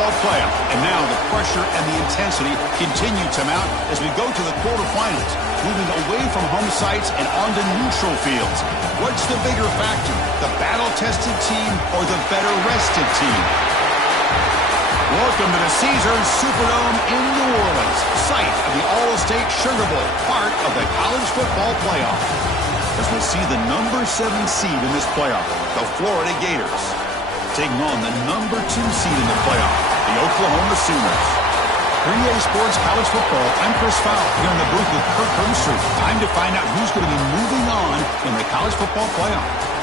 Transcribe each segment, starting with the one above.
Football playoff. And now the pressure and the intensity continue to mount as we go to the quarterfinals, moving away from home sites and onto neutral fields. What's the bigger factor, the battle-tested team or the better-rested team? Welcome to the Caesars Superdome in New Orleans, site of the All-State Sugar Bowl, part of the college football playoff. As we see the number 7 seed in this playoff, the Florida Gators, taking on the number 2 seed in the playoff, the Oklahoma Sooners. For EA Sports College Football, I'm Chris Fowle here in the booth with Kirk Herbstreit. Time to find out who's going to be moving on in the college football playoff.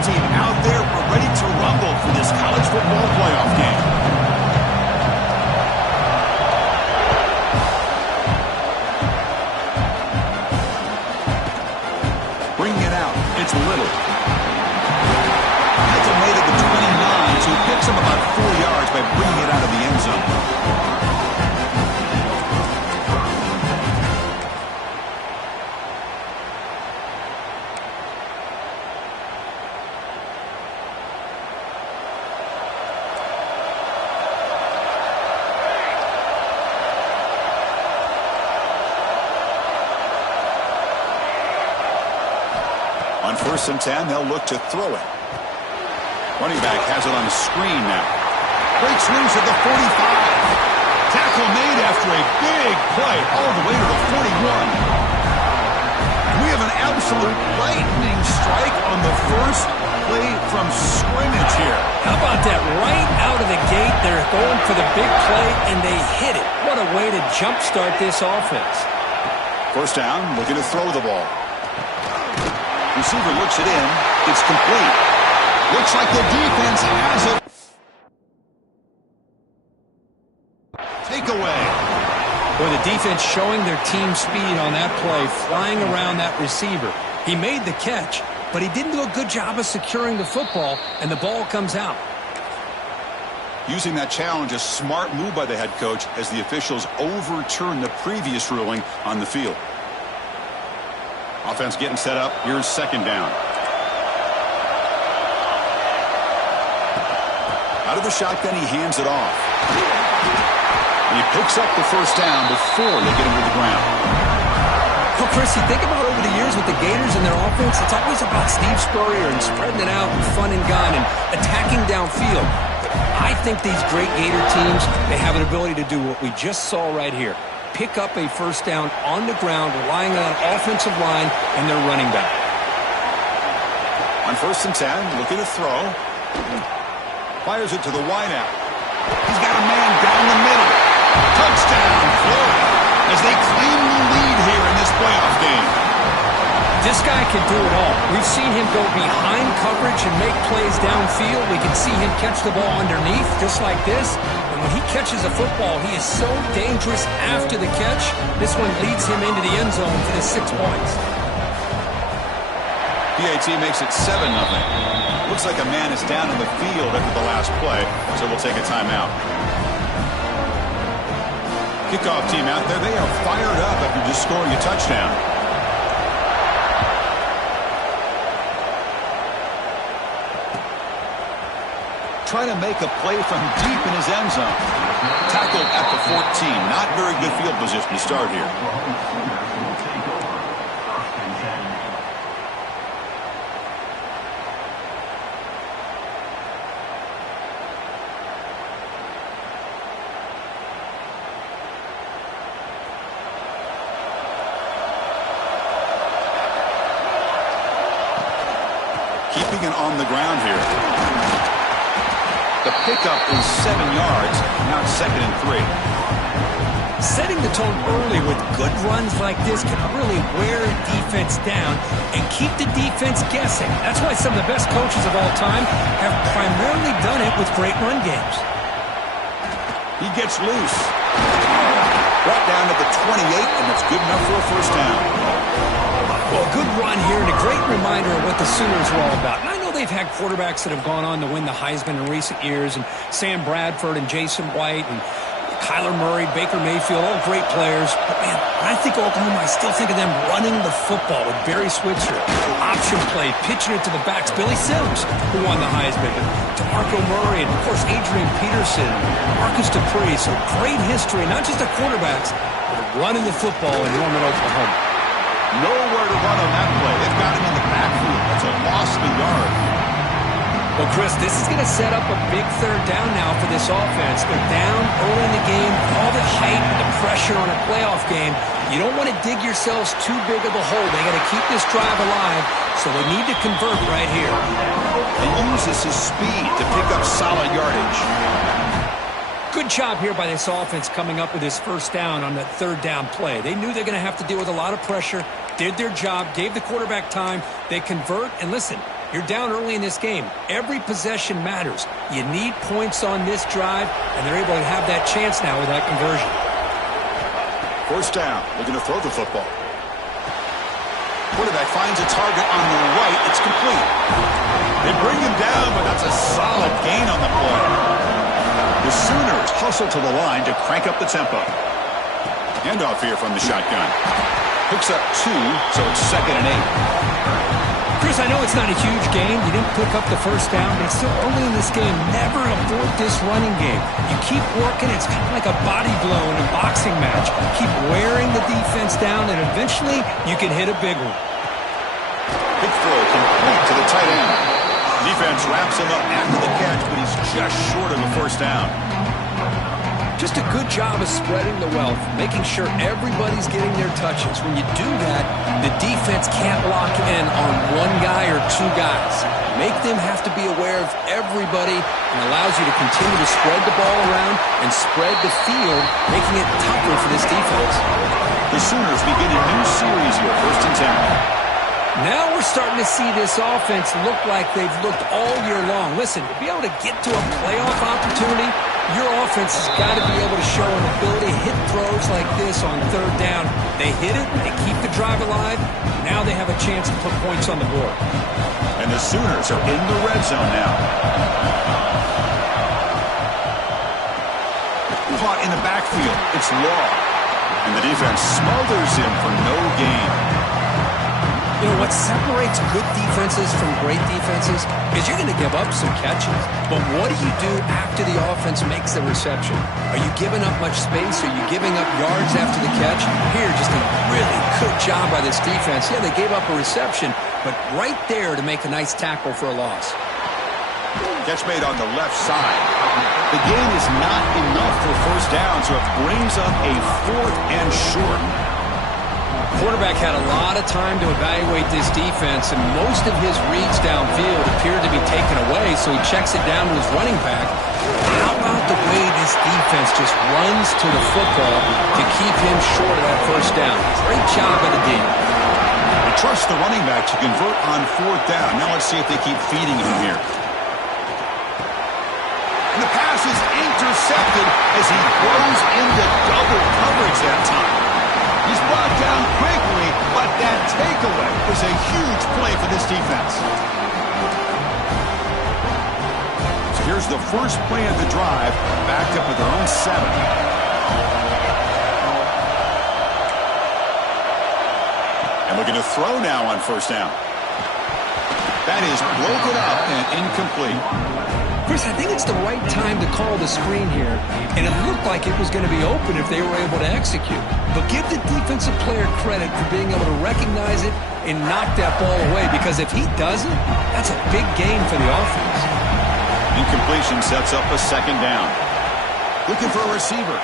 Team out there, we're ready to rumble for this college football playoff game. Bringing it out, it's Little. That's a made at the 29, so he picks him about 4 yards by bringing it out of the end zone. On 1st and 10, they'll look to throw it. Running back has it on the screen now. Breaks loose at the 45. Tackle made after a big play all the way to the 41. We have an absolute lightning strike on the first play from scrimmage here. How about that? Right out of the gate, they're going for the big play, and they hit it. What a way to jumpstart this offense. First down, looking to throw the ball. Receiver looks it in. It's complete. Looks like the defense has it. Takeaway. Boy, the defense showing their team speed on that play, flying around that receiver. He made the catch, but he didn't do a good job of securing the football, and the ball comes out. Using that challenge, a smart move by the head coach as the officials overturn the previous ruling on the field. Offense getting set up. Here's second down. Out of the shotgun, he hands it off. And he picks up the first down before they get him to the ground. Well, Chris, you think about over the years with the Gators and their offense, it's always about Steve Spurrier and spreading it out and fun and gun and attacking downfield. I think these great Gator teams, they have an ability to do what we just saw right here. Pick up a first down on the ground, relying on an offensive line and their running back. On 1st and 10, looking to throw. Fires it to the wideout. He's got a man down the middle. Touchdown, Florida, as they claim the lead here in this playoff game. This guy can do it all. We've seen him go behind coverage and make plays downfield. We can see him catch the ball underneath, just like this. And when he catches a football, he is so dangerous after the catch. This one leads him into the end zone for the 6 points. PAT makes it 7-0. Looks like a man is down in the field after the last play, so we'll take a timeout. Kickoff team out there, they are fired up after just scoring a touchdown. Trying to make a play from deep in his end zone. Tackled at the 14. Not very good field position to start here. Keeping it on the ground here. The pickup is 7 yards. Now it's 2nd and 3. Setting the tone early with good runs like this can really wear a defense down and keep the defense guessing. That's why some of the best coaches of all time have primarily done it with great run games. He gets loose. Brought down at the 28, and that's good enough for a first down. Well, a good run here and a great reminder of what the Sooners were all about. And I know they they've had quarterbacks that have gone on to win the Heisman in recent years, and Sam Bradford and Jason White and Kyler Murray, Baker Mayfield, all great players. But, man, when I think of Oklahoma, I still think of them running the football with Barry Switzer. Option play, pitching it to the backs. Billy Sims, who won the Heisman. But DeMarco Murray, and, of course, Adrian Peterson, Marcus Dupree. So great history, not just of quarterbacks, but of running the football in Norman, Oklahoma. Nowhere to run on that play. They've got him in the backfield. That's a loss of a yard. Well, Chris, this is going to set up a big third down now for this offense. They're down early in the game. All the hype and the pressure on a playoff game. You don't want to dig yourselves too big of a hole. They got to keep this drive alive, so they need to convert right here. And uses his speed to pick up solid yardage. Good job here by this offense coming up with this first down on that third down play. They knew they're going to have to deal with a lot of pressure, did their job, gave the quarterback time. They convert, and listen, you're down early in this game. Every possession matters. You need points on this drive, and they're able to have that chance now with that conversion. First down. Looking to throw the football. Quarterback finds a target on the right. It's complete. They bring him down, but that's a solid gain on the play. The Sooners hustle to the line to crank up the tempo. Handoff here from the shotgun. Picks up 2, so it's 2nd and 8. Chris, I know it's not a huge game. You didn't pick up the first down, but it's still early in this game. Never abort this running game. You keep working. It's kind of like a body blow in a boxing match. Keep wearing the defense down, and eventually you can hit a big one. Big throw complete to the tight end. Defense wraps him up after the catch, but he's just short of the first down. Just a good job of spreading the wealth, making sure everybody's getting their touches. When you do that, the defense can't lock in on one guy or two guys. Make them have to be aware of everybody and allows you to continue to spread the ball around and spread the field, making it tougher for this defense. The Sooners begin a new series here, 1st and 10. Now we're starting to see this offense look like they've looked all year long. Listen, to be able to get to a playoff opportunity, your offense has got to be able to show an ability to hit throws like this on third down. They hit it, they keep the drive alive. Now they have a chance to put points on the board. And the Sooners are in the red zone now. Caught in the backfield, it's Law. And the defense smothers him for no gain. You know, what separates good defenses from great defenses is you're going to give up some catches. But what do you do after the offense makes the reception? Are you giving up much space? Are you giving up yards after the catch? Here, just a really good job by this defense. Yeah, they gave up a reception, but right there to make a nice tackle for a loss. Catch made on the left side. The gain is not enough for first down, so it brings up a 4th and short. Quarterback had a lot of time to evaluate this defense, and most of his reads downfield appeared to be taken away, so he checks it down to his running back. How about the way this defense just runs to the football to keep him short of that first down? Great job by the D. They trust the running back to convert on 4th down. Now let's see if they keep feeding him here. And the pass is intercepted as he goes into double coverage that time. He's brought down quickly, but that takeaway is a huge play for this defense. So here's the first play of the drive, backed up with their own 7. And looking to throw now on first down. That is broken up and incomplete. Chris, I think it's the right time to call the screen here, and it looked like it was going to be open if they were able to execute. But give the defensive player credit for being able to recognize it and knock that ball away, because if he doesn't, that's a big gain for the offense. Incompletion sets up a 2nd down. Looking for a receiver.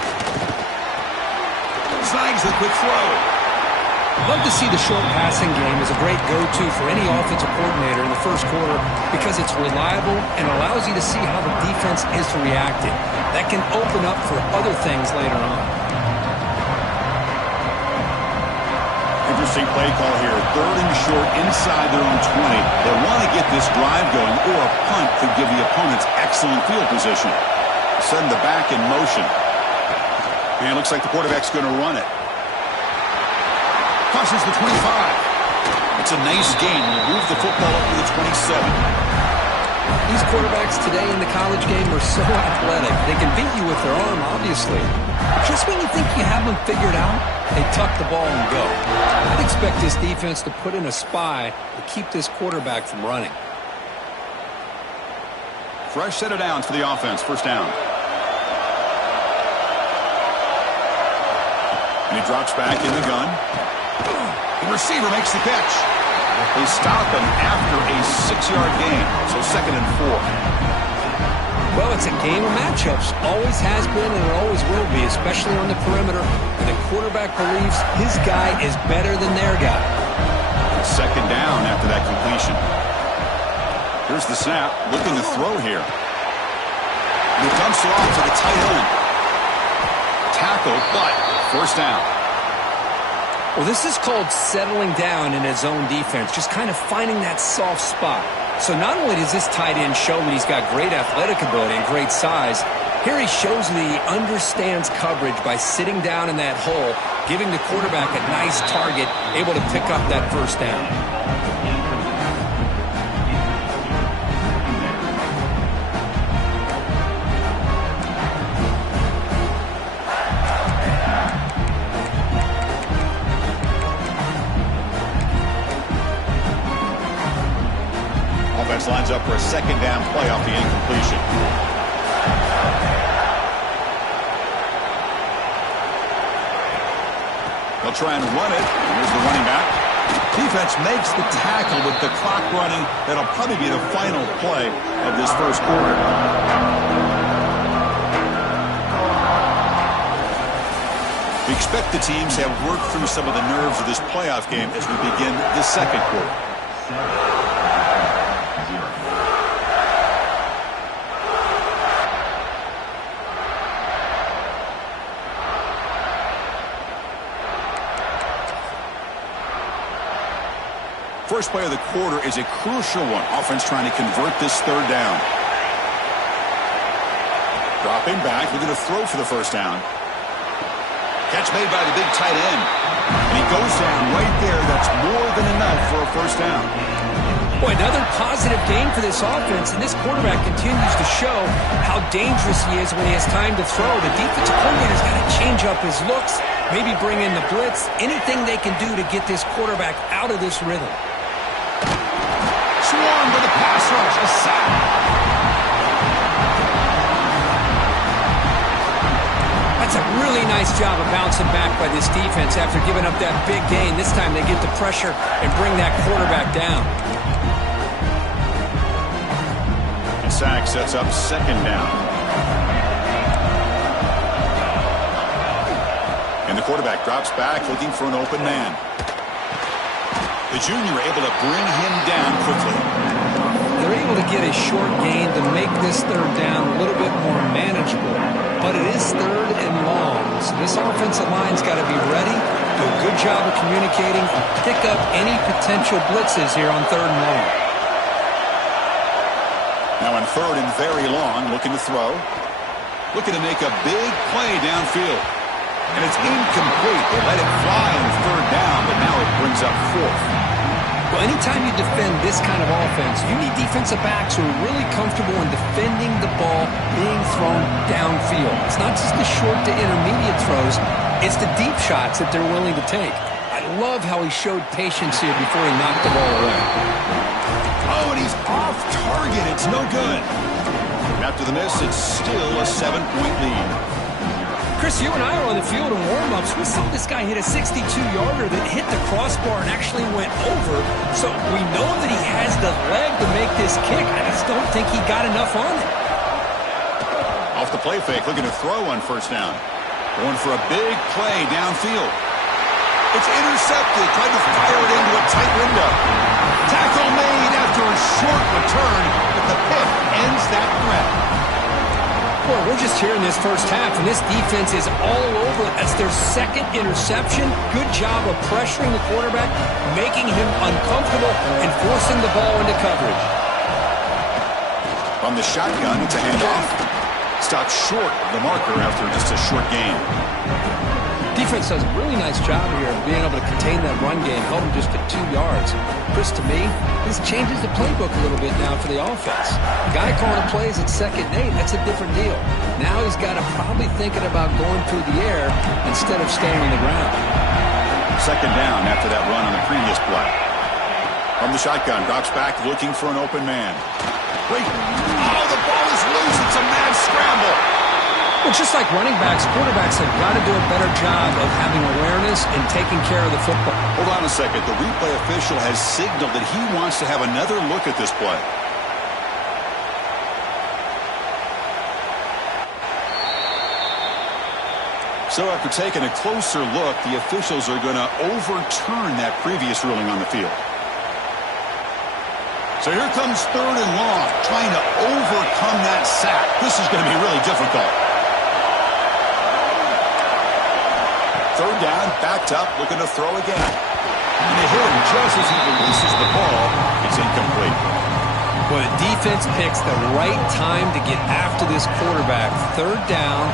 Snags the quick throw. Love to see the short passing game as a great go-to for any offensive coordinator in the first quarter because it's reliable and allows you to see how the defense is reacting. That can open up for other things later on. Interesting play call here. 3rd and short inside their own 20. They want to get this drive going, or a punt could give the opponents excellent field position. Send the back in motion. And it looks like the quarterback's going to run it. Crosses the 25. It's a nice gain. We'll move the football up to the 27. These quarterbacks today in the college game are so athletic. They can beat you with their arm, obviously. Just when you think you have them figured out, they tuck the ball and go. I'd expect this defense to put in a spy to keep this quarterback from running. Fresh set of downs for the offense. First down. And he drops back in the gun. The receiver makes the catch. They stop him after a 6-yard gain. So 2nd and 4. Well, it's a game of matchups. Always has been and it always will be, especially on the perimeter. And the quarterback believes his guy is better than their guy. 2nd down after that completion. Here's the snap. Looking to throw here. He dumps it off to the tight end. Tackle, but first down. Well, this is called settling down in his own defense, just kind of finding that soft spot. So not only does this tight end show that he's got great athletic ability and great size, here he shows that he understands coverage by sitting down in that hole, giving the quarterback a nice target, able to pick up that first down. Lines up for a 2nd down play off the incompletion. They'll try and run it. Here's the running back. Defense makes the tackle with the clock running. That'll probably be the final play of this first quarter. We expect the teams to have worked through some of the nerves of this playoff game as we begin the second quarter. First play of the quarter is a crucial one. Offense trying to convert this 3rd down. Dropping back, looking to throw for the first down. Catch made by the big tight end. And he goes down right there. That's more than enough for a first down. Boy, another positive game for this offense, and this quarterback continues to show how dangerous he is when he has time to throw. The defensive coordinator's got to change up his looks, maybe bring in the blitz, anything they can do to get this quarterback out of this rhythm. Swarmed with a pass rush, a sack. That's a really nice job of bouncing back by this defense after giving up that big gain. This time they get the pressure and bring that quarterback down. The sack sets up 2nd down. And the quarterback drops back looking for an open man. The junior able to bring him down quickly. They're able to get a short gain to make this 3rd down a little bit more manageable. But it is 3rd and long. So this offensive line's got to be ready, do a good job of communicating, and pick up any potential blitzes here on 3rd and long. Now on 3rd and very long, looking to throw. Looking to make a big play downfield. And it's incomplete. They let it fly on 3rd down, but now it brings up 4th. Well, anytime you defend this kind of offense, you need defensive backs who are really comfortable in defending the ball being thrown downfield. It's not just the short to intermediate throws, it's the deep shots that they're willing to take. I love how he showed patience here before he knocked the ball away. Oh, and he's off target. It's no good. After the miss, it's still a 7-point lead. Chris, you and I were on the field in warm-ups. We saw this guy hit a 62-yarder that hit the crossbar and actually went over. So we know that he has the leg to make this kick. I just don't think he got enough on it. Off the play fake, looking to throw on 1st down. Going for a big play downfield. It's intercepted. Tried to fire it into a tight window. Tackle made after a short return, but the pick ends that threat. Well, we're just here in this first half, and this defense is all over. That's their 2nd interception. Good job of pressuring the quarterback, making him uncomfortable, and forcing the ball into coverage. From the shotgun, it's a handoff. Stopped short of the marker after just a short gain. Defense does a really nice job here of being able to contain that run game, held him just to 2 yards. Chris, to me, this changes the playbook a little bit now for the offense. Guy calling plays at 2nd and 8, that's a different deal. Now he's got to probably thinking about going through the air instead of staying on the ground. 2nd down after that run on the previous play. From the shotgun, drops back looking for an open man. Great. Oh, the ball is loose. It's a mad scramble. Well, just like running backs, quarterbacks have got to do a better job of having awareness and taking care of the football. Hold on a second. The replay official has signaled that he wants to have another look at this play. So after taking a closer look, the officials are going to overturn that previous ruling on the field. So here comes 3rd and long, trying to overcome that sack. This is going to be really difficult. 3rd down, backed up, looking to throw again. And they hit him just as he releases the ball. It's incomplete. Well, the defense picks the right time to get after this quarterback. 3rd down,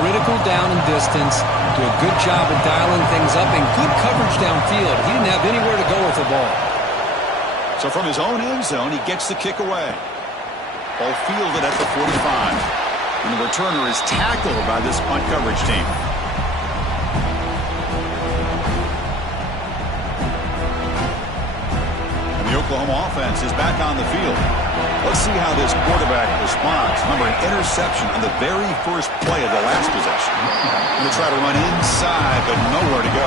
critical down and distance. Do a good job of dialing things up and good coverage downfield. He didn't have anywhere to go with the ball. So from his own end zone, he gets the kick away. Ball fielded at the 45. And the returner is tackled by this punt coverage team. The Oklahoma offense is back on the field. Let's see how this quarterback responds. Remember, an interception on the very first play of the last possession. Going to try to run inside, but nowhere to go.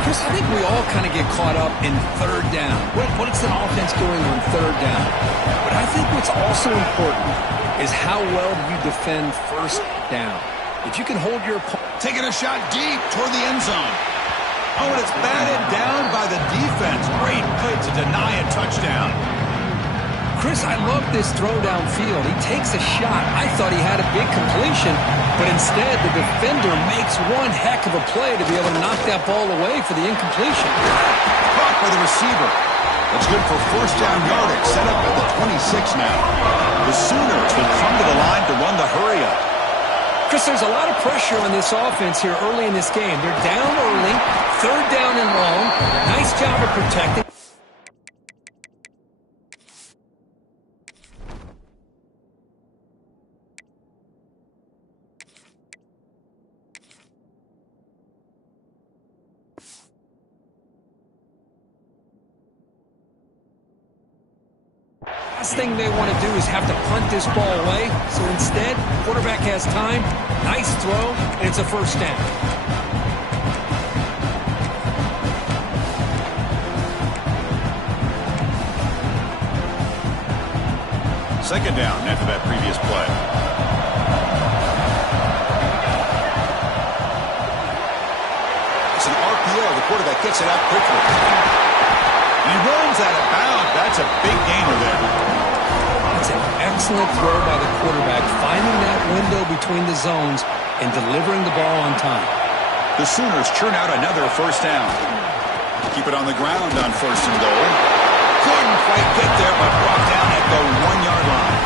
Chris, I think we all kind of get caught up in 3rd down. What is an offense doing on 3rd down? But I think what's also important is how well do you defend 1st down. If you can hold your opponent. Taking a shot deep toward the end zone. Oh, and it's batted down by the defense. Great play to deny a touchdown. Chris, I love this throw downfield. He takes a shot. I thought he had a big completion, but instead the defender makes one heck of a play to be able to knock that ball away for the incompletion. Caught by the receiver. That's good for 1st down yardage. Set up at the 26 now. The Sooners will come to the line to run the hurry up. Chris, there's a lot of pressure on this offense here early in this game. They're down early, 3rd down and long. Nice job of protecting. Last thing they want to do is have to punt this ball away. So instead, quarterback has time. Nice throw, and it's a 1st down. Second down after that previous play. It's an RPO. The quarterback gets it out quickly. And he runs out of bounds. That's a big gainer there. That's an excellent throw by the quarterback, finding that window between the zones and delivering the ball on time. The Sooners churn out another 1st down. Keep it on the ground on 1st and goal. Couldn't quite get there, but brought down at the 1-yard line.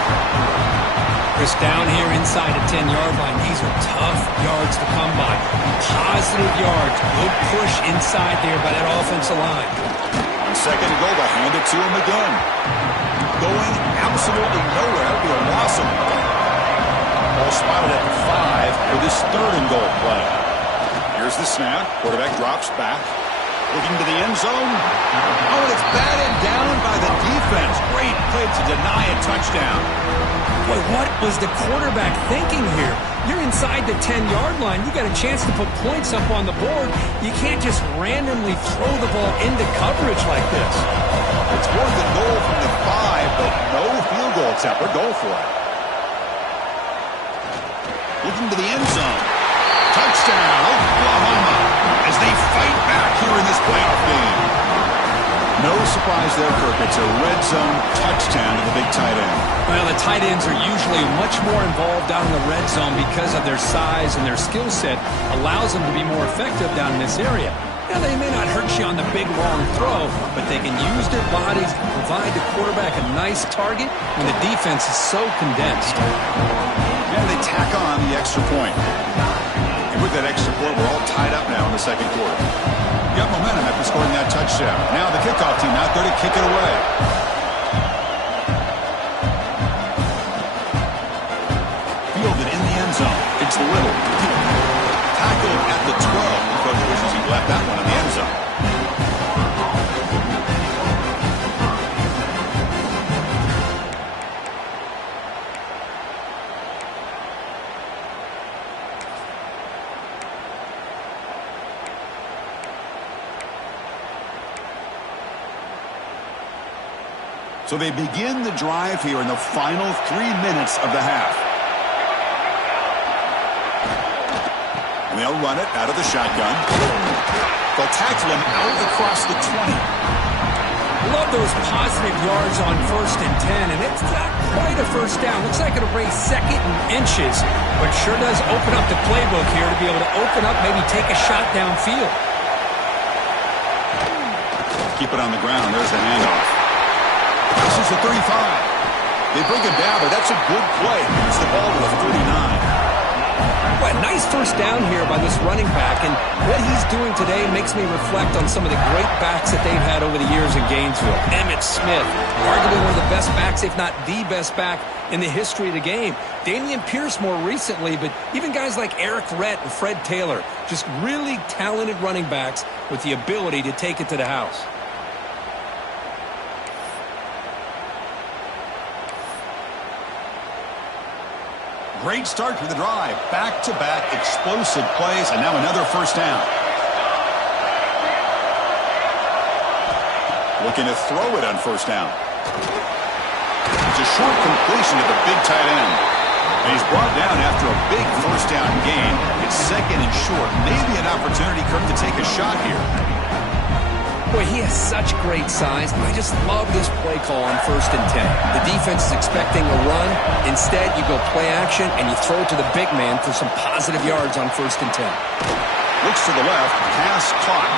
Chris, down here inside the 10-yard line, these are tough yards to come by. Positive yards, good push inside there by that offensive line. On 2nd and goal, they hand it to him again. Going absolutely nowhere. That'll be a loss of ball spotted at the 5 for this 3rd and goal play. Here's the snap. Quarterback drops back. Looking to the end zone. Oh, and it's batted down by the defense. Great play to deny a touchdown. Boy, what was the quarterback thinking here? You're inside the 10-yard line. You got a chance to put points up on the board. You can't just randomly throw the ball into coverage like this. It's 4th and goal from the 5, but no field goal attempt. Or go for it. Looking to the end zone. Touchdown, Oklahoma, as they fight back here in this playoff game. No surprise there, Kirk. It's a red zone touchdown to the big tight end. Well, the tight ends are usually much more involved down in the red zone because of their size and their skill set allows them to be more effective down in this area. Now, they may not hurt you on the big, long throw, but they can use their bodies to provide the quarterback a nice target when the defense is so condensed. And they tack on the extra point. And with that extra point. We're all tied up now in the second quarter. Got momentum after scoring that touchdown. Now the kickoff team out there to kick it away. Fielded in the end zone. It's Little. Tackled at the 12. The coach wishes he left that one in the end zone. So they begin the drive here in the final 3 minutes of the half. And they'll run it out of the shotgun. They'll tackle him out across the 20. Love those positive yards on 1st and 10, and it's not quite a first down. Looks like it'll bring 2nd and inches, but sure does open up the playbook here to be able to open up, maybe take a shot downfield. Keep it on the ground. There's the handoff. This is the 35. They bring it down, but that's a good play. It's the ball to the 39. What a nice first down here by this running back, and what he's doing today makes me reflect on some of the great backs that they've had over the years in Gainesville. Emmitt Smith, arguably one of the best backs, if not the best back in the history of the game. Dameon Pierce more recently, but even guys like Eric Rhett and Fred Taylor, just really talented running backs with the ability to take it to the house. Great start to the drive. Back-to-back explosive plays, and now another first down. Looking to throw it on first down. It's a short completion to the big tight end. And he's brought down after a big first down gain. It's 2nd and short. Maybe an opportunity, Kirk, to take a shot here. Boy, he has such great size. I just love this play call on 1st and 10. The defense is expecting a run. Instead, you go play action, and you throw it to the big man for some positive yards on 1st and 10. Looks to the left. Pass caught.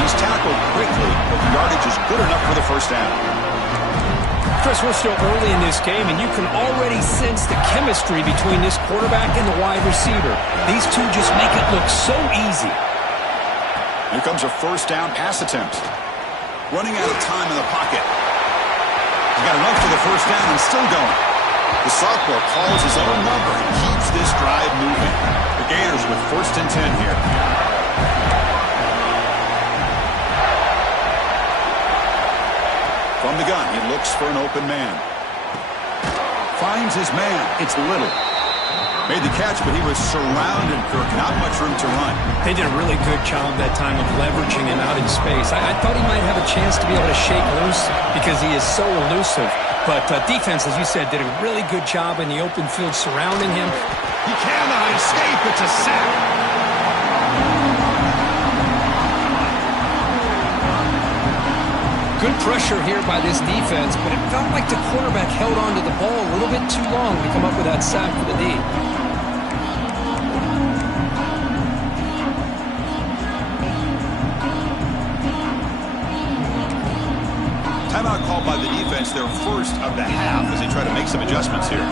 He's tackled quickly, but the yardage is good enough for the first down. Chris, we're still early in this game, and you can already sense the chemistry between this quarterback and the wide receiver. These two just make it look so easy. Here comes a first down pass attempt. Running out of time in the pocket. He got enough for the first down and still going. The sophomore calls his own number and keeps this drive moving. The Gators with 1st and 10 here. From the gun, he looks for an open man. Finds his man. It's Little. Made the catch, but he was surrounded, Kirk. Not much room to run. They did a really good job that time of leveraging him out in space. I thought he might have a chance to be able to shake loose because he is so elusive. But defense, as you said, did a really good job in the open field surrounding him. He cannot escape. It's a sack. Good pressure here by this defense, but it felt like the quarterback held on to the ball a little bit too long to come up with that sack for the D. Timeout called by the defense, their first of the half, as they try to make some adjustments here.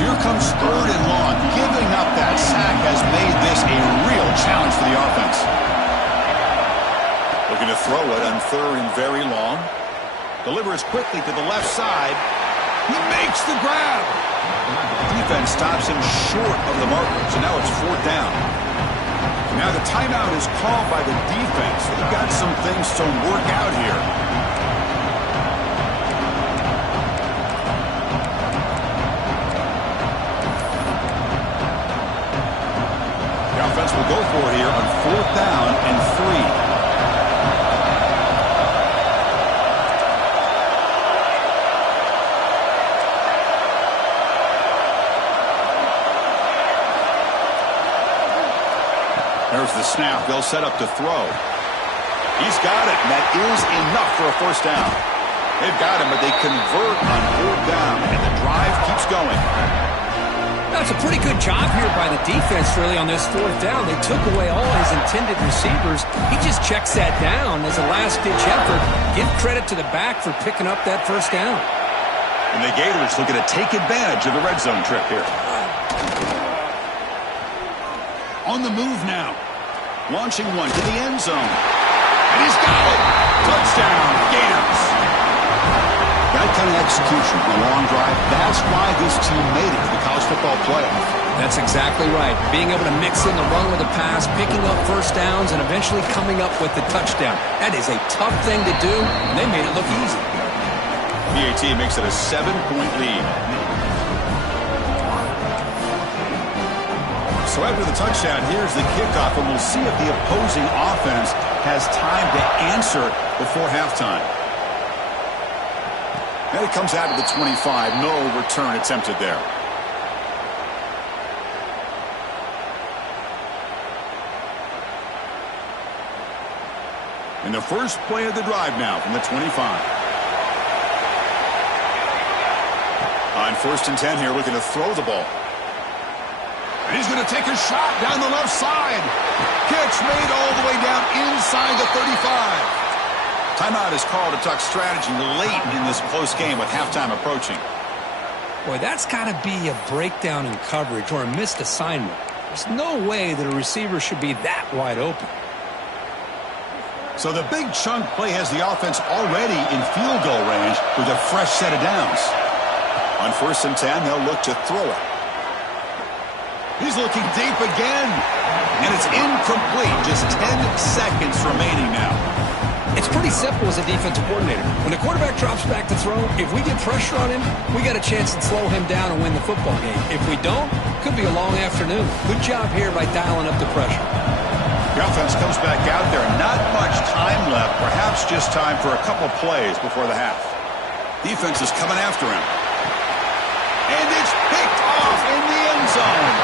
Here comes 3rd and long. Giving up that sack has made this a real challenge for the offense. Looking to throw it on 3rd and very long. Delivers quickly to the left side. He makes the grab. Defense stops him short of the marker, so now it's 4th down. Now the timeout is called by the defense. They've got some things to work out here. Offense will go for it here on 4th down and 3. There's the snap. They'll set up to throw. He's got it, and that is enough for a first down. They've got him, but they convert on 4th down, and the drive keeps going. That's a pretty good job here by the defense, really, on this fourth down. They took away all his intended receivers. He just checks that down as a last-ditch effort. Give credit to the back for picking up that first down. And the Gators looking to take advantage of the red zone trip here. On the move now. Launching one to the end zone. And he's got it. Touchdown, Gators. That kind of execution on a long drive, that's why this team made it to the college football playoff. That's exactly right. Being able to mix in the run with the pass, picking up first downs, and eventually coming up with the touchdown. That is a tough thing to do, and they made it look easy. PAT makes it a 7-point lead. So after the touchdown, here's the kickoff, and we'll see if the opposing offense has time to answer before halftime. And it comes out to the 25. No return attempted there. In the first play of the drive now from the 25. On 1st and 10 here, looking to throw the ball. And he's going to take a shot down the left side. Catch made all the way down inside the 35. Timeout is called to talk strategy late in this close game with halftime approaching. Boy, that's got to be a breakdown in coverage or a missed assignment. There's no way that a receiver should be that wide open. So the big chunk play has the offense already in field goal range with a fresh set of downs. On 1st and 10, they'll look to throw it. He's looking deep again. And it's incomplete. Just 10 seconds remaining now. It's pretty simple as a defensive coordinator. When the quarterback drops back to throw, if we get pressure on him, we got a chance to slow him down and win the football game. If we don't, could be a long afternoon. Good job here by dialing up the pressure. The offense comes back out there. Not much time left. Perhaps just time for a couple plays before the half. Defense is coming after him. And it's picked off in the end zone.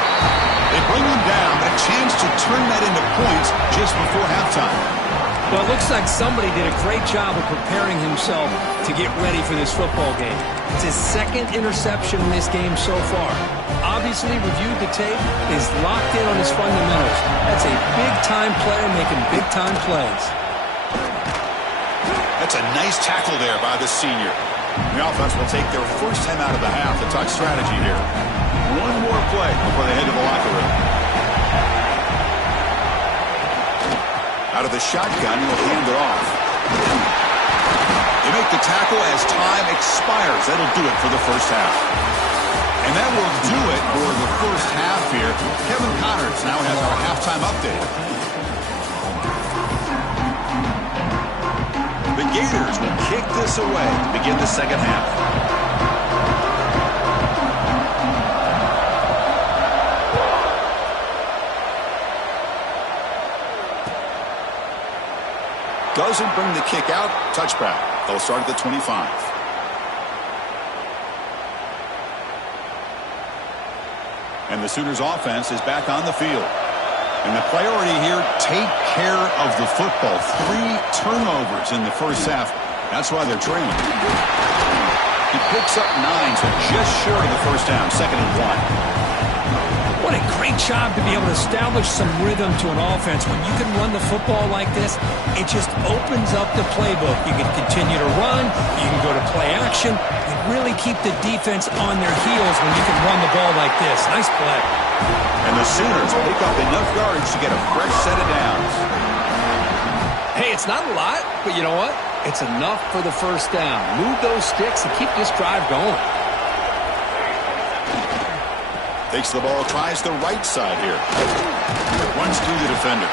They bring him down, but a chance to turn that into points just before halftime. Well, it looks like somebody did a great job of preparing himself to get ready for this football game. It's his second interception in this game so far. Obviously reviewed the tape, is locked in on his fundamentals. That's a big-time player making big-time plays. That's a nice tackle there by the senior. The offense will take their first time out of the half to talk strategy here. One more play before they head to the locker room. Out of the shotgun, he'll hand it off. They make the tackle as time expires. That'll do it for the first half. And that will do it for the first half here. Kevin Connors now has our halftime update. The Gators will kick this away to begin the second half. Doesn't bring the kick out. Touchback. They'll start at the 25. And the Sooners offense is back on the field. And the priority here, take care of the football. 3 turnovers in the first half. That's why they're trailing. He picks up 9, so just short of the first down. 2nd and 1. What a great job to be able to establish some rhythm to an offense. When you can run the football like this, it just opens up the playbook. You can continue to run. You can go to play action. You really keep the defense on their heels when you can run the ball like this. Nice play. And the Sooners pick up enough yards to get a fresh set of downs. Hey, it's not a lot, but you know what? It's enough for the first down. Move those sticks and keep this drive going. Takes the ball, tries the right side here. Runs through the defender.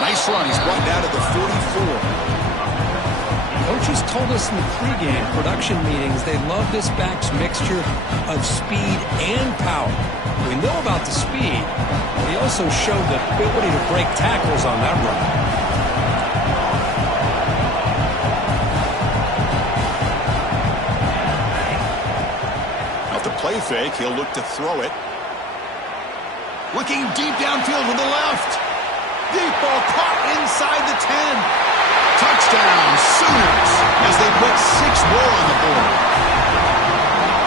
Nice run. He's brought down to the 44. Coaches told us in the pregame production meetings they love this back's mixture of speed and power. We know about the speed. He also showed the ability to break tackles on that run. Now the play fake, he'll look to throw it. Looking deep downfield with the left. Deep ball caught inside the 10. Touchdown, Sooners, as they put 6 more on the board.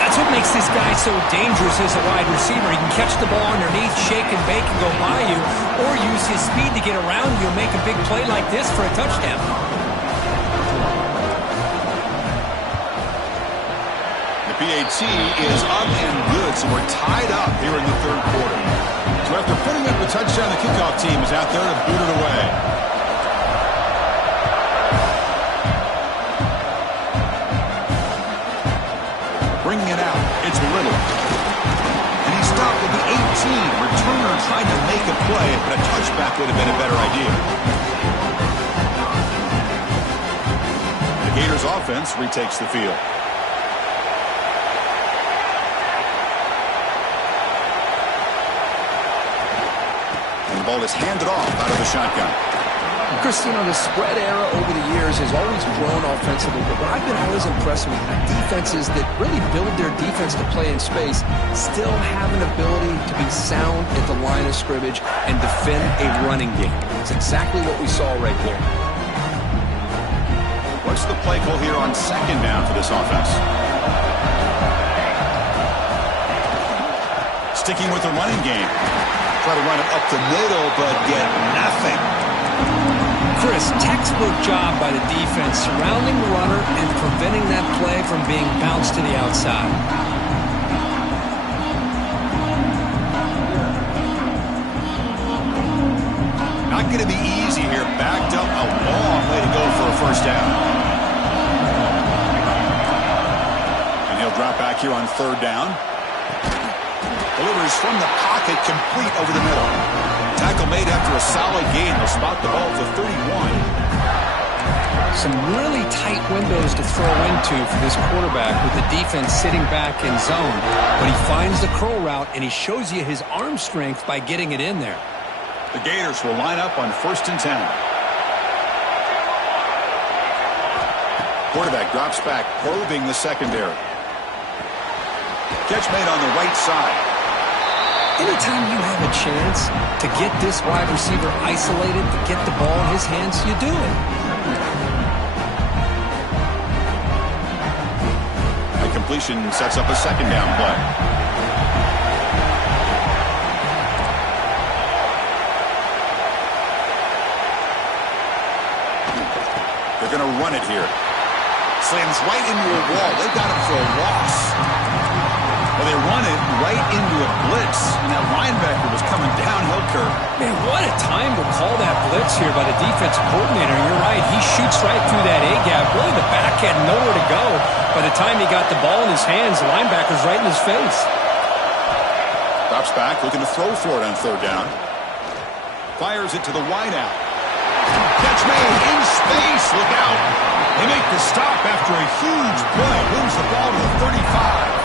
That's what makes this guy so dangerous as a wide receiver. He can catch the ball underneath, shake and bake and go by you, or use his speed to get around you and make a big play like this for a touchdown. The PAT is up and good, so we're tied up here in the third quarter. So after putting up a touchdown, the kickoff team is out there to boot it away. Bringing it out, it's Little. And he stopped at the 18. Returner trying to make a play, but a touchback would have been a better idea. The Gators offense retakes the field. And the ball is handed off out of the shotgun. Christine, the spread era over the years has always grown offensively, but what I've been always impressed with defenses that really build their defense to play in space still have an ability to be sound at the line of scrimmage and defend a running game. It's exactly what we saw right there. What's the play call here on second down for this offense? Sticking with the running game. Try to run it up the middle, but get nothing. Chris, textbook job by the defense surrounding the runner and preventing that play from being bounced to the outside. Not going to be easy here. Backed up, a long way to go for a first down. And he'll drop back here on third down. Delivers from the pocket, complete over the middle. Tackle made after a solid gain. They'll spot the ball to 31. Some really tight windows to throw into for this quarterback with the defense sitting back in zone. But he finds the curl route, and he shows you his arm strength by getting it in there. The Gators will line up on 1st and 10. Quarterback drops back, probing the secondary. Catch made on the right side. Anytime you have a chance to get this wide receiver isolated, to get the ball in his hands, you do it. A completion sets up a second down play. They're going to run it here. Slams right into a wall. They got him for a loss. Well, they run it right into a blitz, and that linebacker was coming downhill curve. Man, what a time to call that blitz here by the defensive coordinator. You're right, he shoots right through that A-gap. Really, the back had nowhere to go. By the time he got the ball in his hands, the linebacker's right in his face. Drops back, looking to throw for it on third down. Fires it to the wideout. Catch made in space. Look out. They make the stop after a huge play. Moves the ball to the 35.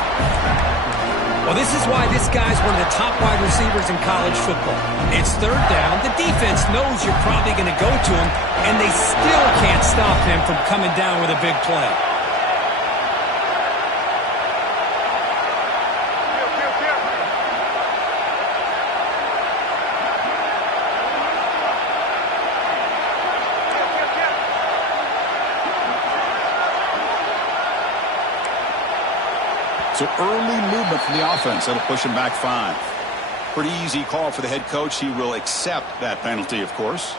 Well, this is why this guy's one of the top wide receivers in college football. It's third down. The defense knows you're probably going to go to him, and they still can't stop him from coming down with a big play. So early movement from the offense. That'll push him back 5. Pretty easy call for the head coach. He will accept that penalty, of course.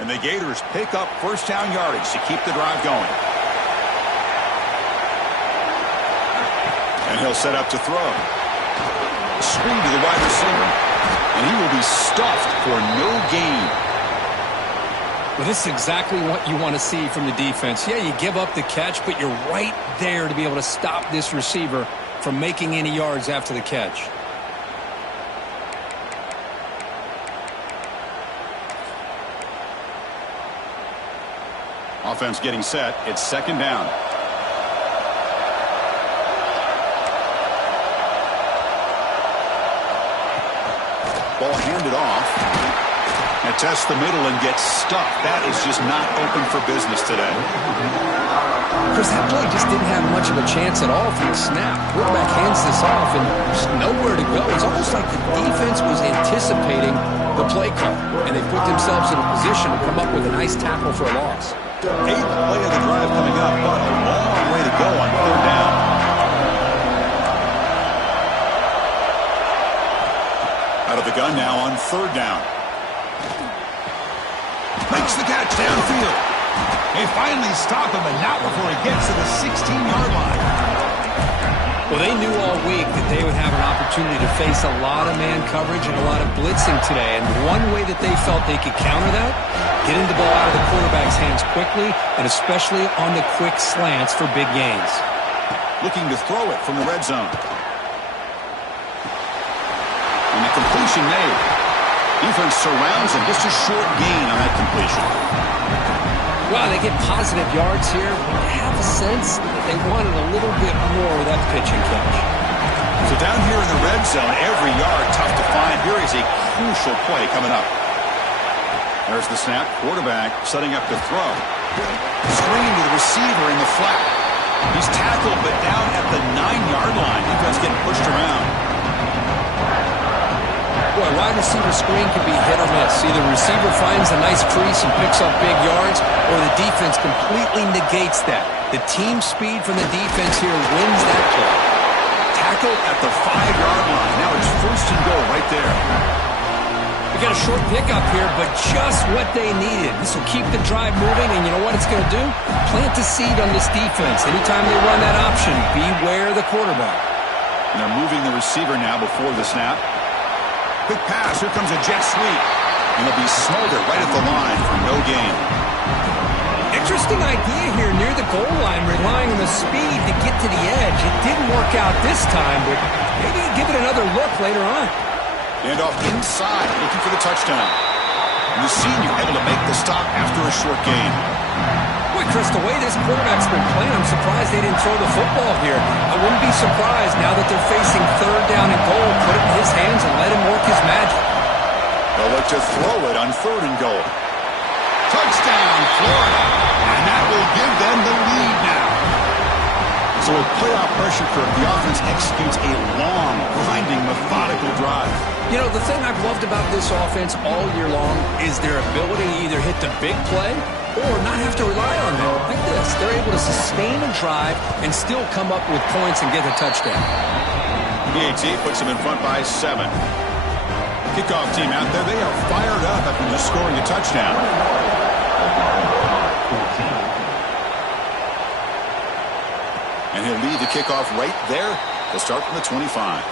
And the Gators pick up first down yardage to keep the drive going. And he'll set up to throw. Screen to the wide receiver. And he will be stuffed for no gain. Well, this is exactly what you want to see from the defense. Yeah, you give up the catch, but you're right there to be able to stop this receiver from making any yards after the catch. Offense getting set. It's second down. Ball handed off. And tests the middle and gets stuck. That is just not open for business today. Chris, that play just didn't have much of a chance at all from the snap. Quarterback hands this off, and there's nowhere to go. It's almost like the defense was anticipating the play call, and they put themselves in a position to come up with a nice tackle for a loss. 8th play of the drive coming up, but a long way to go on 3rd down. Out of the gun now on 3rd down. Makes the catch downfield. They finally stop him, but not before he gets to the 16-yard line. Well, they knew all week that they would have an opportunity to face a lot of man coverage and a lot of blitzing today. And one way that they felt they could counter that, getting the ball out of the quarterback's hands quickly, and especially on the quick slants for big gains. Looking to throw it from the red zone. And the completion made. Defense surrounds him. Just a short gain on that completion. Well, they get positive yards here, but I have a sense that they wanted a little bit more with that pitch and catch. So down here in the red zone, every yard tough to find. Here is a crucial play coming up. There's the snap. Quarterback setting up to throw. Screen to the receiver in the flat. He's tackled, but down at the 9-yard line. Defense getting pushed around. Boy, wide receiver screen can be hit or miss. Either receiver finds a nice crease and picks up big yards, or the defense completely negates that. The team speed from the defense here wins that play. Tackled at the 5-yard line. Now it's 1st and goal right there. We got a short pickup here, but just what they needed. This will keep the drive moving, and you know what it's going to do? Plant a seed on this defense. Anytime they run that option, beware the quarterback. And they're moving the receiver now before the snap. Quick pass. Here comes a jet sweep. And it'll be smothered right at the line for no gain. Interesting idea here near the goal line, relying on the speed to get to the edge. It didn't work out this time, but maybe give it another look later on. Hand off inside, looking for the touchdown. And the senior able to make the stop after a short gain. Boy, Chris, the way this quarterback's been playing, I'm surprised they didn't throw the football here. I wouldn't be surprised now that they're facing 3rd down and goal. Put it in his hands and let him work his magic. They'll look to throw it on 3rd and goal. Touchdown, Florida. And that will give them the lead now. So with playoff pressure, the offense executes a long, grinding, methodical drive. You know, the thing I've loved about this offense all year long is their ability to either hit the big play or not have to rely on them. Like this, they're able to sustain a drive and still come up with points and get a touchdown. PAT puts them in front by 7. Kickoff team out there, they are fired up after just scoring a touchdown. And he'll lead the kickoff right there to start from the 25.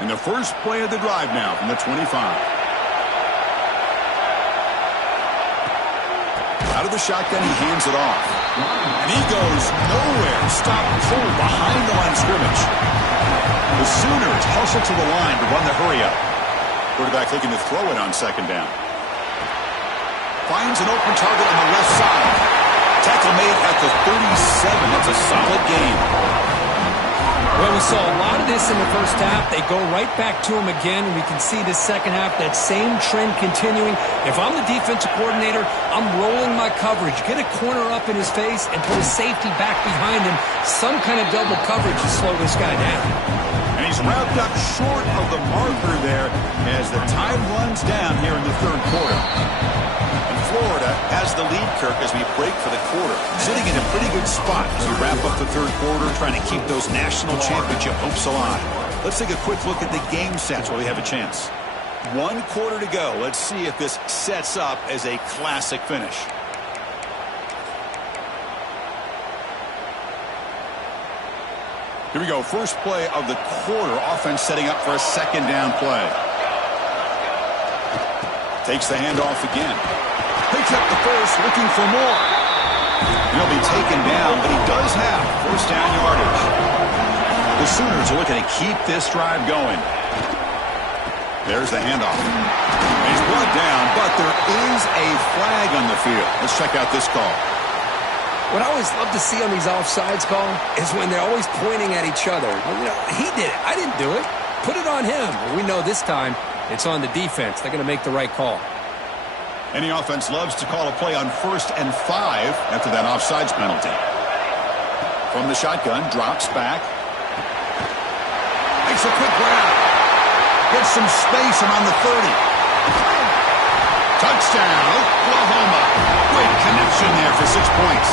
And the first play of the drive now from the 25. Out of the shotgun, he hands it off. And he goes nowhere. Stop cold behind the line of scrimmage. The Sooners hustle to the line to run the hurry-up. Quarterback looking to throw it on 2nd down. Finds an open target on the left side. Tackle made at the 37. That's a solid gain. Well, we saw a lot of this in the first half. They go right back to him again, and we can see the second half, that same trend continuing. If I'm the defensive coordinator, I'm rolling my coverage. Get a corner up in his face and put a safety back behind him. Some kind of double coverage to slow this guy down. And he's wrapped up short of the marker there as the time runs down here in the 3rd quarter. And Florida has the lead, Kirk, as we break for the quarter. Sitting in a pretty good spot as we wrap up the 3rd quarter, trying to keep those national championship hopes alive. Let's take a quick look at the game sets while we have a chance. 1 quarter to go. Let's see if this sets up as a classic finish. Here we go. First play of the quarter. Offense setting up for a 2nd down play. Takes the handoff again. Picks up the first, looking for more. He'll be taken down, but he does have 1st down yardage. The Sooners are looking to keep this drive going. There's the handoff. He's brought down, but there is a flag on the field. Let's check out this call. What I always love to see on these offsides call is when they're always pointing at each other. Well, you know, he did it. I didn't do it. Put it on him. Well, we know this time it's on the defense. They're going to make the right call. Any offense loves to call a play on 1st and 5 after that offsides penalty. From the shotgun, drops back. Makes a quick grab. Gets some space around the 30. Touchdown, Oklahoma. Great connection there for 6 points.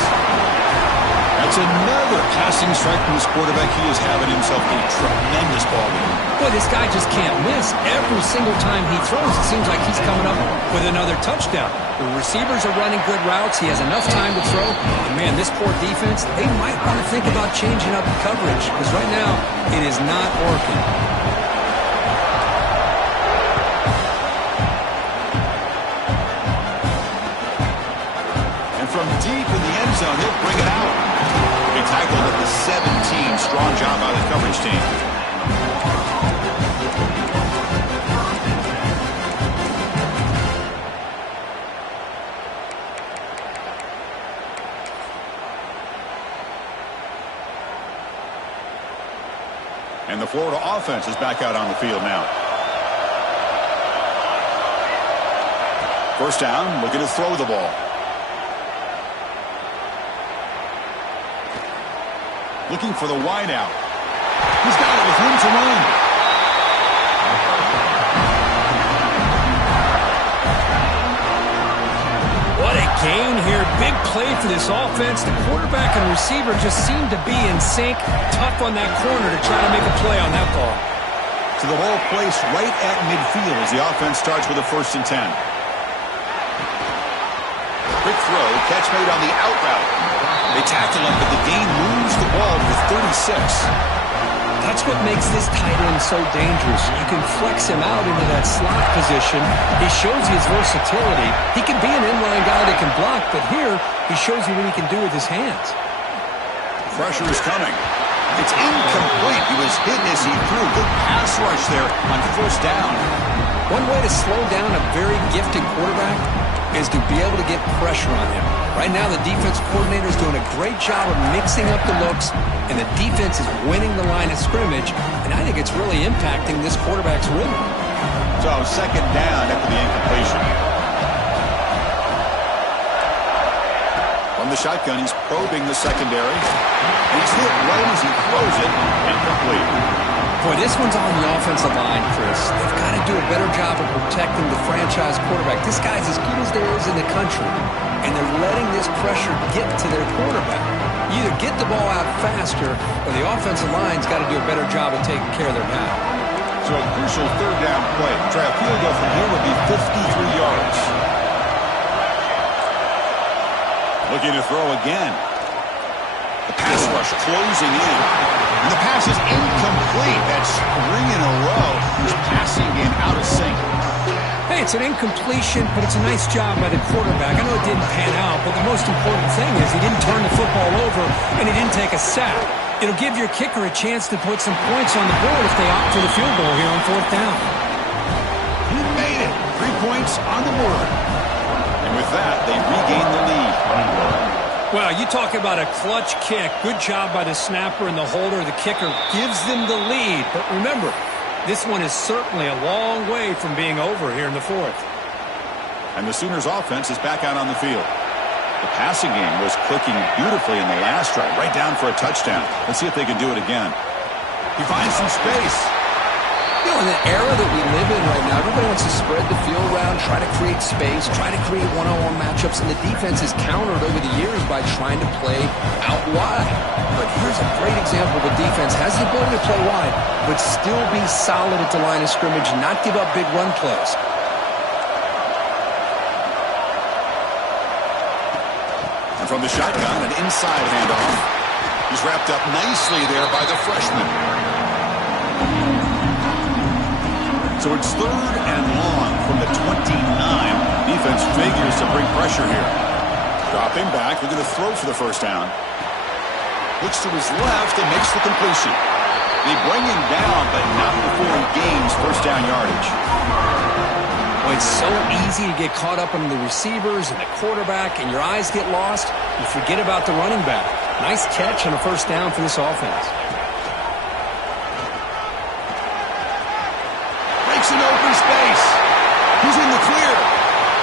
That's another passing strike from this quarterback. He is having himself a tremendous ball game. Boy, this guy just can't miss. Every single time he throws, it seems like he's coming up with another touchdown. The receivers are running good routes. He has enough time to throw. And, man, this poor defense, they might want to think about changing up coverage because right now it is not working. And from deep in the end zone, he'll bring it out. He tackled at the 17. Strong job by the coverage team. And the Florida offense is back out on the field now. First down, looking to throw the ball. Looking for the wide out. He's got it with room to run. What a gain here. Big play for this offense. The quarterback and receiver just seem to be in sync. Tough on that corner to try to make a play on that ball. So the ball placed right at midfield as the offense starts with a 1st and 10. Quick throw, catch made on the out route. They tackle him, but the gain moves the ball to 36. That's what makes this tight end so dangerous. You can flex him out into that slot position. He shows you his versatility. He can be an inline guy that can block, but here he shows you what he can do with his hands. Pressure is coming. It's incomplete. He was hit as he threw. Good pass rush there on 1st down. One way to slow down a very gifted quarterback is to be able to get pressure on him. Right now, the defense coordinator is doing a great job of mixing up the looks, and the defense is winning the line of scrimmage, and I think it's really impacting this quarterback's rhythm. So, 2nd down after the incompletion. From the shotgun, he's probing the secondary. He's hit right as he throws it, incomplete. Boy, this one's on the offensive line, Chris. They've got to do a better job of protecting the franchise quarterback. This guy's as good as there is in the country, and they're letting this pressure get to their quarterback. You either get the ball out faster, or the offensive line's got to do a better job of taking care of their guy. So a crucial 3rd down play. Try a field goal from here would be 53 yards. Looking to throw again. The pass rush closing in. And the pass is incomplete. That's 3 in a row. His passing game out of sync. Hey, it's an incompletion, but it's a nice job by the quarterback. I know it didn't pan out, but the most important thing is he didn't turn the football over and he didn't take a sack. It'll give your kicker a chance to put some points on the board if they opt for the field goal here on 4th down. He made it. 3 points on the board. And with that, they regain the lead. Well, you talk about a clutch kick. Good job by the snapper and the holder. The kicker gives them the lead. But remember, this one is certainly a long way from being over here in the 4th. And the Sooners offense is back out on the field. The passing game was clicking beautifully in the last drive, right down for a touchdown. Let's see if they can do it again. He finds some space. You know, in the era that we live in right now, everybody wants to spread the field around, try to create space, try to create one-on-one matchups, and the defense is countered over the years by trying to play out wide. But here's a great example of a defense has the ability to play wide, but still be solid at the line of scrimmage, not give up big run plays. And from the shotgun, an inside handoff. He's wrapped up nicely there by the freshman. So it's 3rd and long from the 29. Defense figures to bring pressure here. Dropping back, looking to throw for the 1st down. Looks to his left and makes the completion. They bring him down, but not before he gains 1st down yardage. Well, It's so easy to get caught up in the receivers and the quarterback, and your eyes get lost. You forget about the running back. Nice catch and a first down for this offense. Breaks an open space. He's in the clear.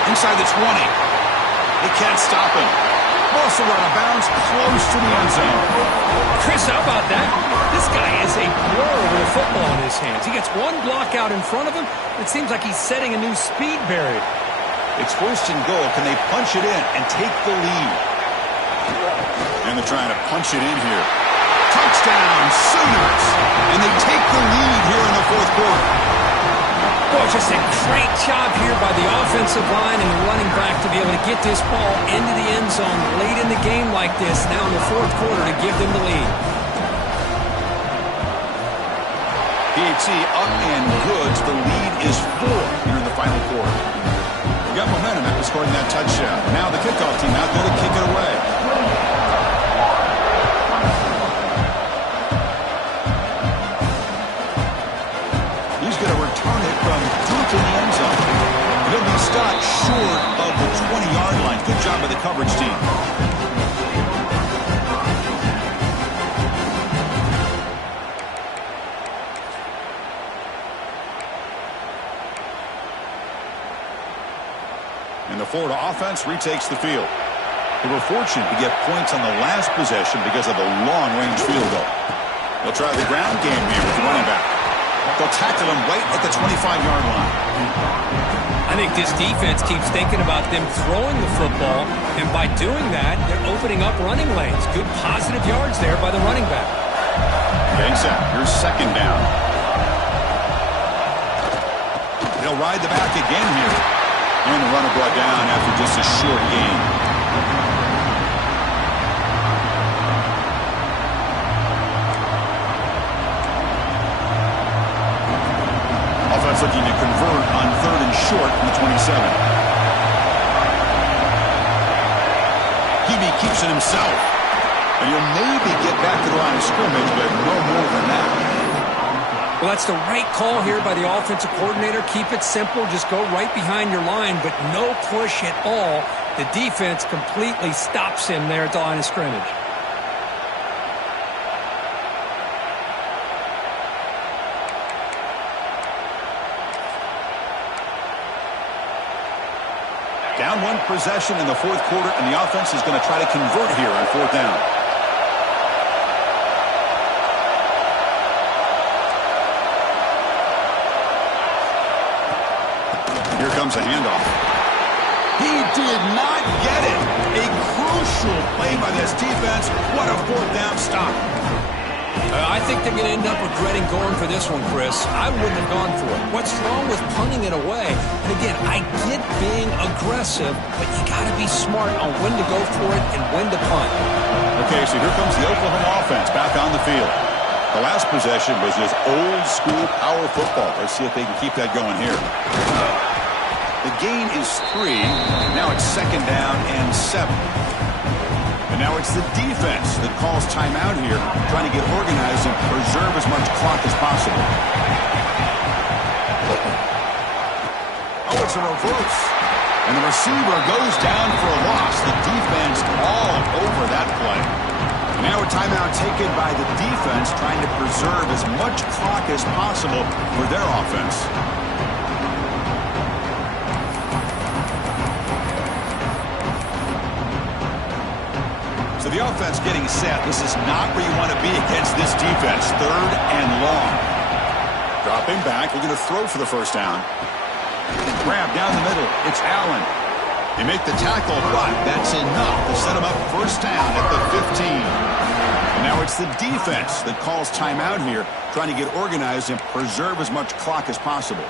Inside the 20. They can't stop him. Ball's out of bounds, close to the end zone. Chris, how about that? This guy is a blur with a football in his hands. He gets one block out in front of him. It seems like he's setting a new speed barrier. It's first and goal. Can they punch it in and take the lead? And they're trying to punch it in here. Touchdown, Sooners! And they take the lead here in the fourth quarter. Boy, just a great job here by the offensive line and the running back to be able to get this ball into the end zone late in the game like this, now in the fourth quarter, to give them the lead. PAT up and good. The lead is 4 here in the final quarter. We got momentum after scoring that touchdown. Now the kickoff team out there to kick it away. He's going to return it from deep in the end zone. He'll be stopped short of the 20-yard line. Good job by the coverage team. And the Florida offense retakes the field. They were fortunate to get points on the last possession because of a long-range field goal. They'll try the ground game here with the running back. They'll tackle him right at the 25-yard line. I think this defense keeps thinking about them throwing the football, and by doing that, they're opening up running lanes. Good positive yards there by the running back. Getting set. Here's second down. They'll ride the back again here. And the runner brought down after just a short gain. Offense looking to convert on third and short from the 27. Hebe keeps it himself. And he'll maybe get back to the line of scrimmage, but no more than that. Well, that's the right call here by the offensive coordinator. Keep it simple. Just go right behind your line, but no push at all. The defense completely stops him there at the line of scrimmage. Down one possession in the fourth quarter, and the offense is going to try to convert here on fourth down. Here comes a handoff. He did not get it. A crucial play by this defense. What a fourth down stop. I think they're going to end up regretting going for this one, Chris. I wouldn't have gone for it. What's wrong with punting it away? And again, I get being aggressive, but you got to be smart on when to go for it and when to punt. Okay, so here comes the Oklahoma offense back on the field. The last possession was just old-school power football. Let's see if they can keep that going here. The gain is 3. Now it's second down and 7. And now it's the defense that calls timeout here, trying to get organized and preserve as much clock as possible. Oh, it's a reverse. And the receiver goes down for a loss. The defense all over that play. And now a timeout taken by the defense, trying to preserve as much clock as possible for their offense. So the offense getting set. This is not where you want to be against this defense. Third and long. Dropping back, looking to throw for the first down. Grab down the middle. It's Allen. They make the tackle, but that's enough to set him up first down at the 15. And now it's the defense that calls timeout here, trying to get organized and preserve as much clock as possible.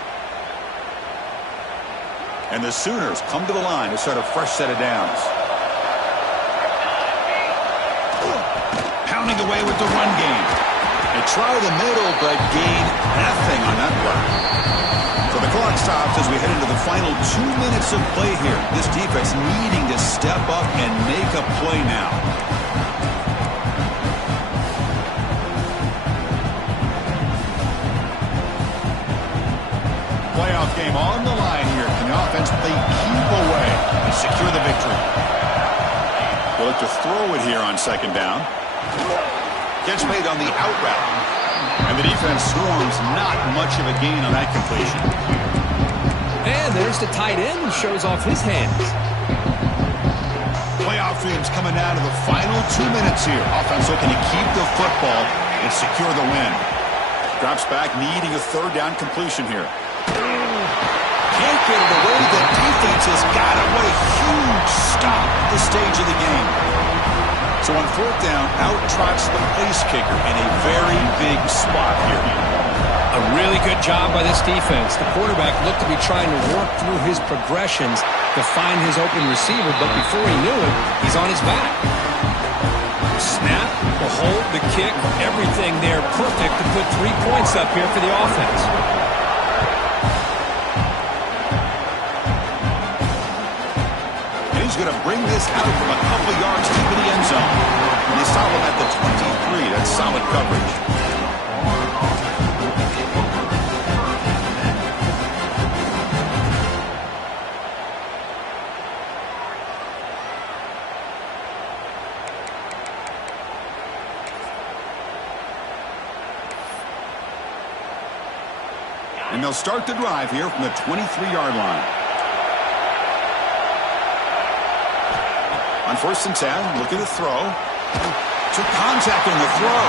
And the Sooners come to the line to start a fresh set of downs. Pounding away with the run game. They try the middle, but gain nothing on that play. So the clock stops as we head into the final 2 minutes of play here. This defense needing to step up and make a play now. Playoff game on the line here. Can the look to throw it here on second down. Catch made on the out route. And the defense swarms, not much of a gain on that completion. And there's the tight end who shows off his hands. Playoff games coming down to the final 2 minutes here. Offense looking to keep the football and secure the win. Drops back, needing a third down completion here. Can't get it away. The defense has got away. Huge stop at this stage of the game. So on fourth down, out trots the place kicker in a very big spot here. A really good job by this defense. The quarterback looked to be trying to work through his progressions to find his open receiver, but before he knew it, he's on his back. Snap, the hold, the kick, everything there perfect to put 3 points up here for the offense. And he's going to bring this out from a couple of yards deep in the end zone. And they stop him at the 23. That's solid coverage. And they'll start the drive here from the 23-yard line. On 1st and 10, looking to throw. Took contact on the throw.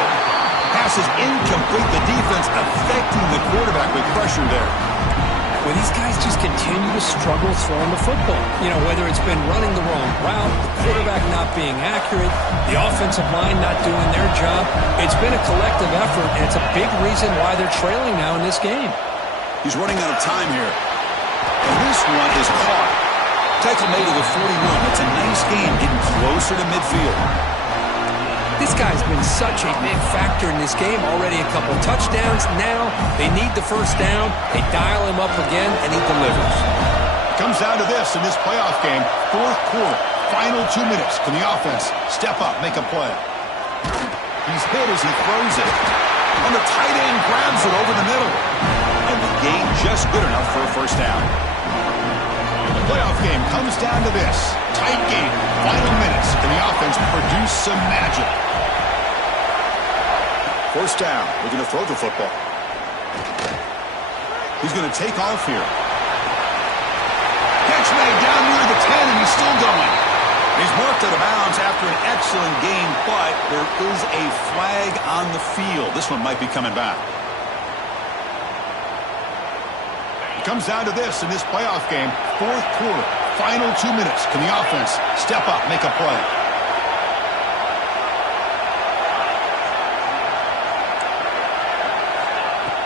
Pass is incomplete. The defense affecting the quarterback with pressure there. Well, these guys just continue to struggle throwing the football. You know, whether it's been running the wrong route, the quarterback not being accurate, the offensive line not doing their job. It's been a collective effort, and it's a big reason why they're trailing now in this game. He's running out of time here. And this one is caught. Tackle made to the 41. It's a nice game getting closer to midfield. This guy's been such a big factor in this game. Already a couple touchdowns. Now they need the first down. They dial him up again, and he delivers. Comes down to this in this playoff game. 4th quarter. Final 2 minutes. Can the offense step up, make a play? He's hit as he throws it. And the tight end grabs it over the middle. And the game just good enough for a first down. The playoff game comes down to this. Tight game. Final minutes. Can the offense produce some magic? First down. We're going to throw the football. He's going to take off here. Catch made down near the 10, and he's still going. He's marked out of bounds after an excellent game, but there is a flag on the field. This one might be coming back. It comes down to this in this playoff game. 4th quarter. Final 2 minutes. Can the offense step up, make a play?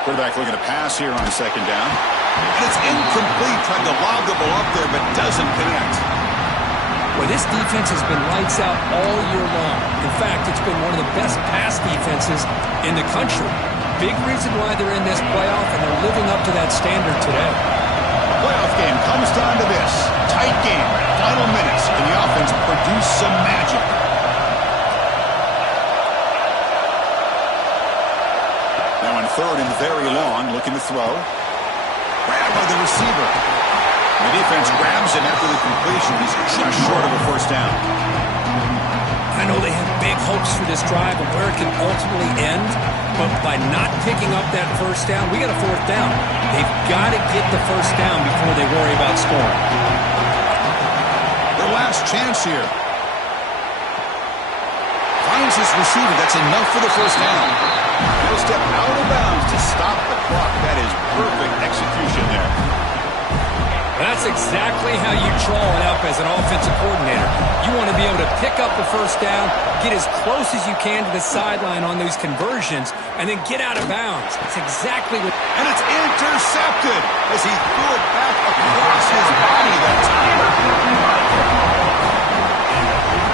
Quarterback looking to pass here on second down. And it's incomplete. Trying to lob the ball up there, but doesn't connect. Well, this defense has been lights out all year long. In fact, it's been one of the best pass defenses in the country. Big reason why they're in this playoff, and they're living up to that standard today. Playoff game comes down to this. Tight game. Final minutes. Can the offense produce some magic? Now on 3rd and very long, looking to throw. Grabbed by the receiver. The defense grabs him after the completion. He's just short of a first down. I know they have big hopes for this drive and where it can ultimately end, but by not picking up that first down, we got a 4th down. They've got to get the first down before they worry about scoring. Their last chance here. Finds his receiver. That's enough for the first down. He'll step out of bounds to stop the clock. That is perfect execution there. That's exactly how you draw it up as an offensive coordinator. You want to be able to pick up the first down, get as close as you can to the sideline on those conversions, and then get out of bounds. That's exactly what... And it's intercepted as he threw it back across his body that time.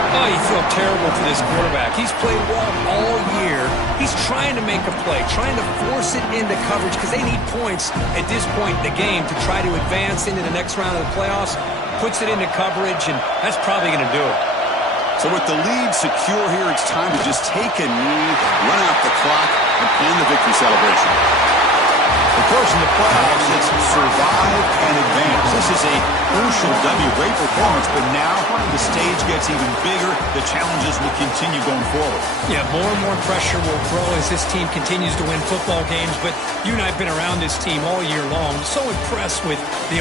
Oh, you feel terrible for this quarterback. He's played well all year. He's trying to make a play, trying to force it into coverage because they need points at this point in the game to try to advance into the next round of the playoffs. Puts it into coverage, and that's probably going to do it. So with the lead secure here, it's time to just take a knee, run out the clock, and plan the victory celebration. Of course, in the playoffs, it's survive and advance. This is a crucial W. Great performance, but now the stage gets even bigger. The challenges will continue going forward. Yeah, more and more pressure will grow as this team continues to win football games. But you and I have been around this team all year long. So impressed with the